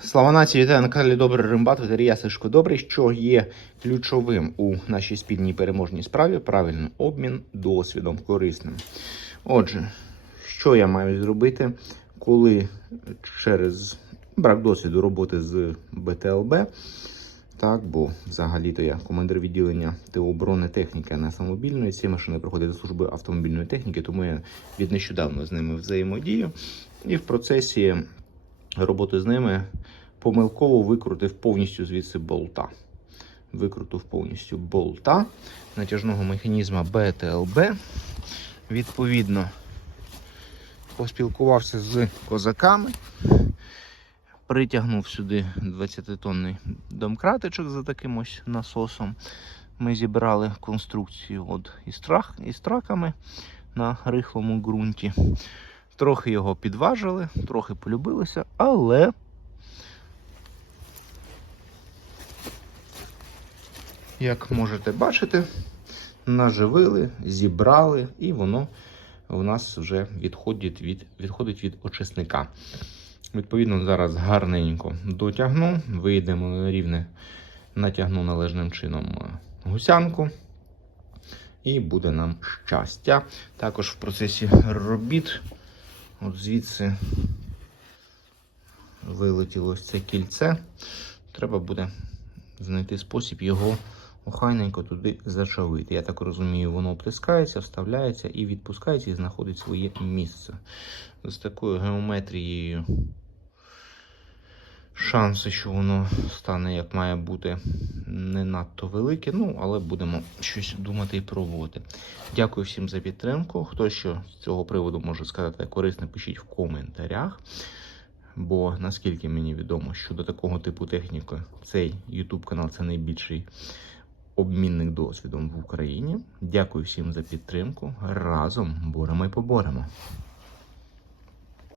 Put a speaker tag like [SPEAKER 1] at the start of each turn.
[SPEAKER 1] Слава нації, вітаю на каналі Добрий Римбат, ветерія Сашко Добрий, що є ключовим у нашій спільній переможній справі правильний обмін досвідом корисним. Отже, що я маю зробити, коли через брак досвіду роботи з БТЛБ, так, бо взагалі-то я командир відділення ТО бронетехніки, а не самобільної. Ці машини проходять до служби автомобільної техніки, тому я від нещодавно з ними взаємодію. І в процесі роботи з ними помилково викрутив повністю звідси болта. Викрутив повністю болта натяжного механізма БТЛБ. Відповідно, поспілкувався з козаками, притягнув сюди 20-тонний домкратичок за таким ось насосом. Ми зібрали конструкцію от із, трах, із траками на рихлому ґрунті. Трохи його підважили, трохи полюбилося, але як можете бачити, наживили, зібрали, і воно у нас вже відходить від, відходить від очисника. Відповідно, зараз гарненько дотягну, вийдемо на рівне, натягну належним чином гусянку. І буде нам щастя. Також в процесі робіт, от звідси вилетіло це кільце. Треба буде знайти спосіб його охайненько туди зачавити. Я так розумію, воно обтискається, вставляється і відпускається і знаходить своє місце. З такою геометрією шанси, що воно стане як має бути, не надто великі. Ну, але будемо щось думати і пробувати. Дякую всім за підтримку. Хто що з цього приводу може сказати корисне, пишіть в коментарях. Бо наскільки мені відомо, що до такого типу техніки цей YouTube канал це найбільший обмінник досвідом в Україні. Дякую всім за підтримку. Разом боремо і поборемо.